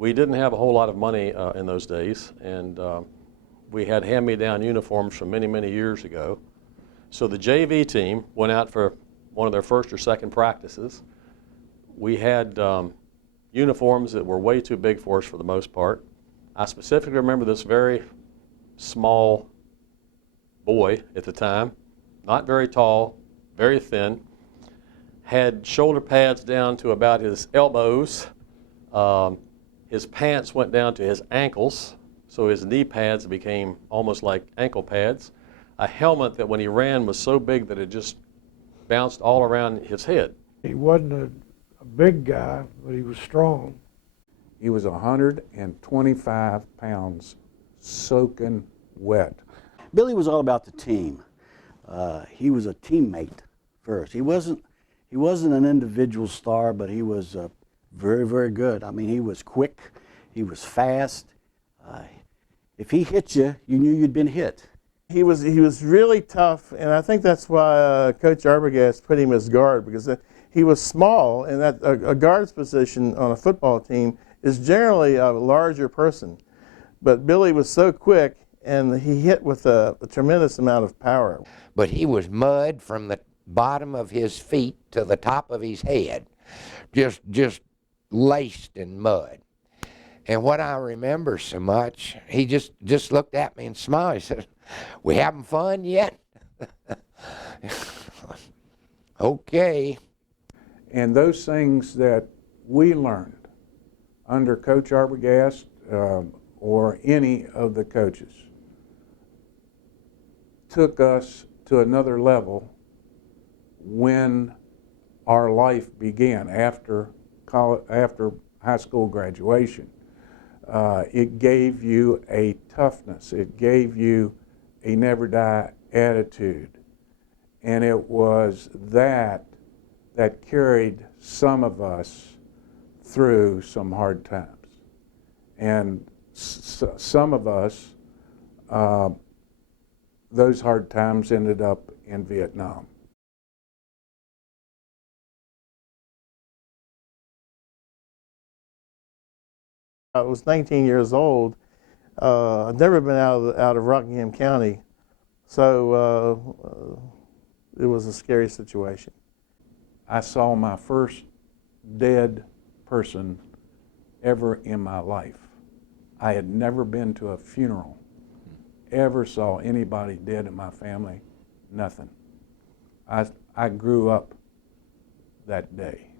We didn't have a whole lot of money in those days, and we had hand-me-down uniforms from many, many years ago. So the JV team went out for one of their first or second practices. We had uniforms that were way too big for us for the most part. I specifically remember this very small boy at the time, not very tall, very thin, had shoulder pads down to about his elbows. His pants went down to his ankles, so his knee pads became almost like ankle pads. A helmet that when he ran was so big that it just bounced all around his head. He wasn't a big guy, but he was strong. He was 125 pounds soaking wet. Billy was all about the team. He was a teammate first. He wasn't an individual star, but he was very, very good. I mean, he was quick. He was fast. If he hit you, you knew you'd been hit. He was really tough, and I think that's why Coach Arbogast put him as guard, because he was small, and that a guard's position on a football team is generally a larger person. But Billy was so quick, and he hit with a tremendous amount of power. But he was mud from the bottom of his feet to the top of his head, just laced in mud. And what I remember so much, he just looked at me and smiled. He said, "We having fun yet?" Okay. And those things that we learned under Coach Arbogast or any of the coaches took us to another level when our life began after high school graduation. It gave you a toughness. It gave you a never die attitude. And it was that carried some of us through some hard times. And some of us, those hard times ended up in Vietnam. I was 19 years old. I'd never been out of Rockingham County, so it was a scary situation. I saw my first dead person ever in my life. I had never been to a funeral, ever saw anybody dead in my family, nothing. I grew up that day.